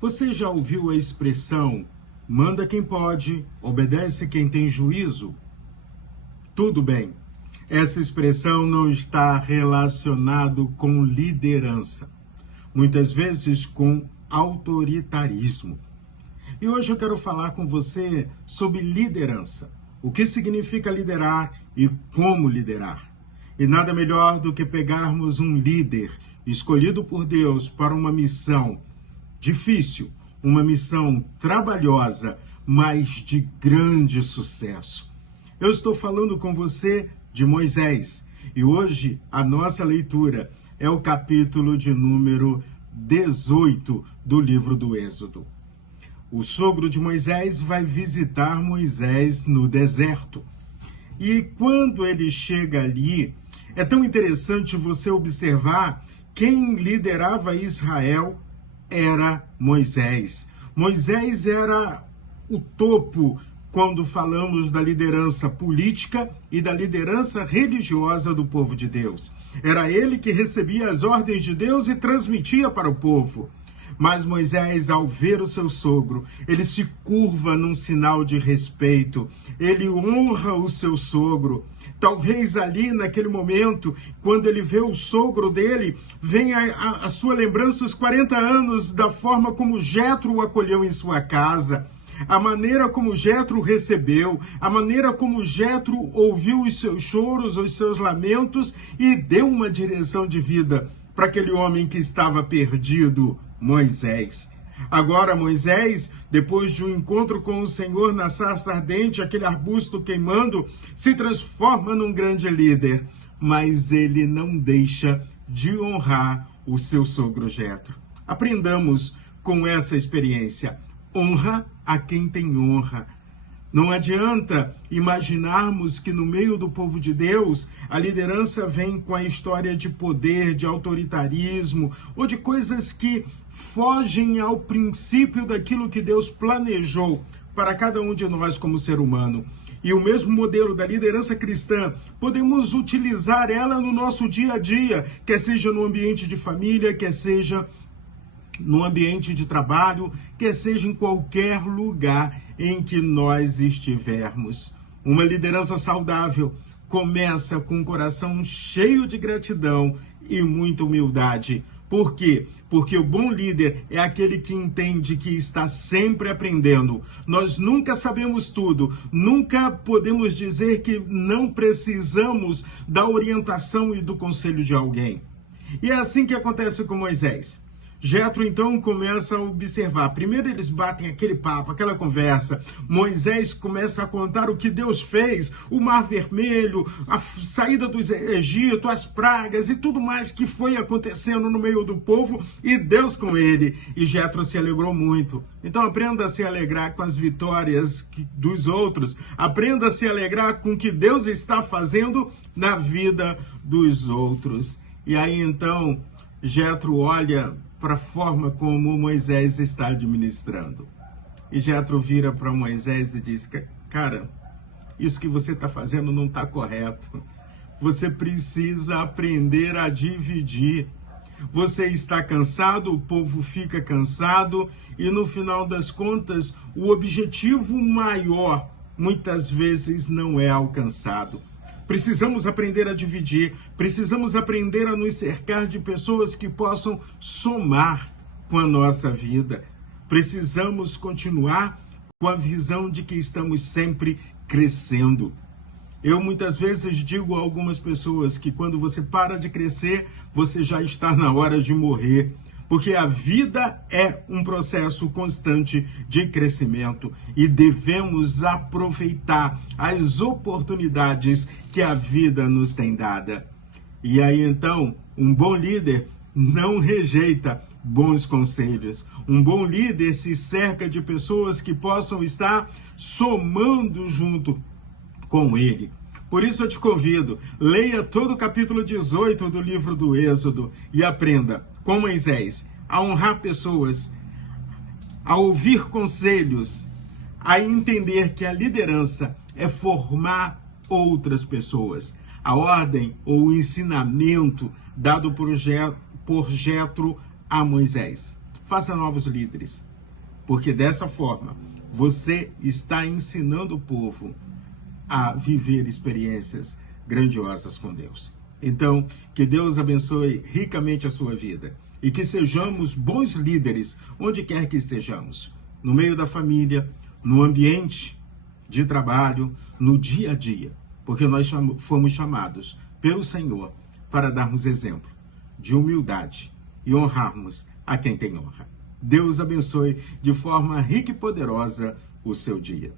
Você já ouviu a expressão manda quem pode, obedece quem tem juízo? Tudo bem, essa expressão não está relacionada com liderança, muitas vezes com autoritarismo. E hoje eu quero falar com você sobre liderança, o que significa liderar e como liderar. E nada melhor do que pegarmos um líder escolhido por Deus para uma missão difícil, uma missão trabalhosa, mas de grande sucesso. Eu estou falando com você de Moisés e hoje a nossa leitura é o capítulo de número 18 do livro do Êxodo. O sogro de Moisés vai visitar Moisés no deserto. E quando ele chega ali, é tão interessante você observar quem liderava Israel era Moisés. Moisés era o topo quando falamos da liderança política e da liderança religiosa do povo de Deus. Era ele que recebia as ordens de Deus e transmitia para o povo. Mas Moisés, ao ver o seu sogro, ele se curva num sinal de respeito, ele honra o seu sogro. Talvez ali, naquele momento, quando ele vê o sogro dele, venha a sua lembrança os 40 anos da forma como Jetro o acolheu em sua casa, a maneira como Jetro o recebeu, a maneira como Jetro ouviu os seus choros, os seus lamentos e deu uma direção de vida para aquele homem que estava perdido, Moisés. Agora Moisés, depois de um encontro com o Senhor na sarça ardente, aquele arbusto queimando, se transforma num grande líder, mas ele não deixa de honrar o seu sogro Jetro. Aprendamos com essa experiência. Honra a quem tem honra. Não adianta imaginarmos que no meio do povo de Deus a liderança vem com a história de poder, de autoritarismo ou de coisas que fogem ao princípio daquilo que Deus planejou para cada um de nós como ser humano. E o mesmo modelo da liderança cristã, podemos utilizar ela no nosso dia a dia, quer seja no ambiente de família, quer seja no ambiente de trabalho, quer seja em qualquer lugar em que nós estivermos. Uma liderança saudável começa com um coração cheio de gratidão e muita humildade. Por quê? Porque o bom líder é aquele que entende que está sempre aprendendo. Nós nunca sabemos tudo, nunca podemos dizer que não precisamos da orientação e do conselho de alguém. E é assim que acontece com Moisés. Jetro então começa a observar. Primeiro eles batem aquele papo, aquela conversa. Moisés começa a contar o que Deus fez, o Mar Vermelho, a saída do Egito, as pragas e tudo mais que foi acontecendo no meio do povo e Deus com ele. E Jetro se alegrou muito. Então aprenda a se alegrar com as vitórias dos outros. Aprenda a se alegrar com o que Deus está fazendo na vida dos outros. E aí então Jetro olha para a forma como Moisés está administrando. E Jetro vira para Moisés e diz, cara, isso que você está fazendo não está correto. Você precisa aprender a dividir. Você está cansado, o povo fica cansado e no final das contas, o objetivo maior muitas vezes não é alcançado. Precisamos aprender a dividir, precisamos aprender a nos cercar de pessoas que possam somar com a nossa vida. Precisamos continuar com a visão de que estamos sempre crescendo. Eu muitas vezes digo a algumas pessoas que quando você para de crescer, você já está na hora de morrer. Porque a vida é um processo constante de crescimento e devemos aproveitar as oportunidades que a vida nos tem dada. E aí então, um bom líder não rejeita bons conselhos. Um bom líder se cerca de pessoas que possam estar somando junto com ele. Por isso eu te convido, leia todo o capítulo 18 do livro do Êxodo e aprenda, com Moisés, a honrar pessoas, a ouvir conselhos, a entender que a liderança é formar outras pessoas. A ordem ou o ensinamento dado por Jetro a Moisés. Faça novos líderes. porque dessa forma você está ensinando o povo a viver experiências grandiosas com Deus. Então, que Deus abençoe ricamente a sua vida e que sejamos bons líderes onde quer que estejamos, no meio da família, no ambiente de trabalho, no dia a dia, porque nós fomos chamados pelo Senhor para darmos exemplo de humildade e honrarmos a quem tem honra. Deus abençoe de forma rica e poderosa o seu dia.